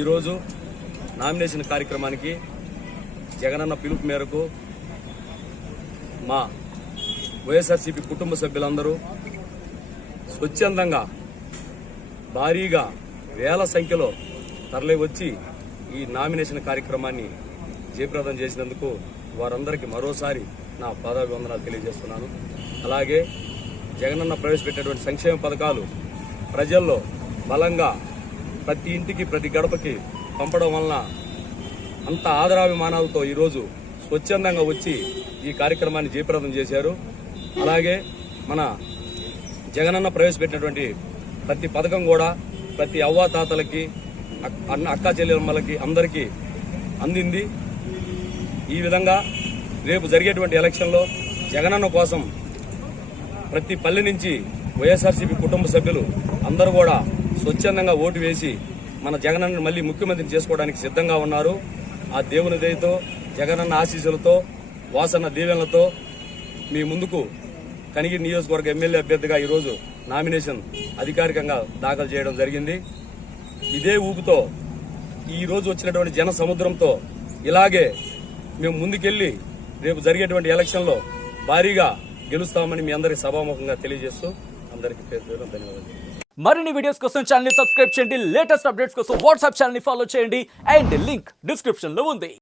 ఈరోజు నామినేషన్ కార్యక్రమానికి జగనన్న పిలుపు మేరకు మా వైఎస్ఆర్సీపీ కుటుంబ సభ్యులందరూ స్వచ్ఛందంగా భారీగా వేల సంఖ్యలో తరలి వచ్చి ఈ నామినేషన్ కార్యక్రమాన్ని జయప్రదం చేసినందుకు వారందరికీ మరోసారి నా పాదాభివందనాలు తెలియజేస్తున్నాను. అలాగే జగనన్న ప్రవేశపెట్టినటువంటి సంక్షేమ పథకాలు ప్రజల్లో బలంగా ప్రతి ఇంటికి ప్రతి గడపకి పంపడం వలన అంత ఆదరాభిమానాలతో ఈరోజు స్వచ్ఛందంగా వచ్చి ఈ కార్యక్రమాన్ని జయప్రదం చేశారు. అలాగే మన జగనన్న ప్రవేశపెట్టినటువంటి ప్రతి పథకం కూడా ప్రతి అవ్వాతాతలకి అక్కా చెల్లెమ్మలకి అందరికీ అందింది. ఈ విధంగా రేపు జరిగేటువంటి ఎలక్షన్లో జగనన్న కోసం ప్రతి పల్లె నుంచి వైఎస్ఆర్సీపీ కుటుంబ సభ్యులు అందరూ కూడా స్వచ్ఛందంగా ఓటు వేసి మన జగనన్న మళ్ళీ ముఖ్యమంత్రిని చేసుకోవడానికి సిద్ధంగా ఉన్నారు. ఆ దేవుని దయతో జగనన్న ఆశీస్సులతో వాసన్న దీవెనలతో మీ ముందుకు కనిగిరి నియోజకవర్గ ఎమ్మెల్యే అభ్యర్థిగా ఈరోజు నామినేషన్ అధికారికంగా దాఖలు చేయడం జరిగింది. ఇదే ఊపుతో ఈరోజు వచ్చినటువంటి జన సముద్రంతో ఇలాగే మేము ముందుకెళ్లి రేపు జరిగేటువంటి ఎలక్షన్లో భారీగా గెలుస్తామని మీ అందరికీ సభాముఖంగా తెలియజేస్తూ అందరికీ పేరు ధన్యవాదాలు. మరిన్ని వీడియోస్ కోసం ఛానల్ ని సబ్స్క్రైబ్ చేయండి. లేటెస్ట్ అప్డేట్స్ కోసం వాట్సాప్ ఛానల్ ని ఫాలో చేయండి. అండ్ లింక్ డిస్క్రిప్షన్ లో ఉంది.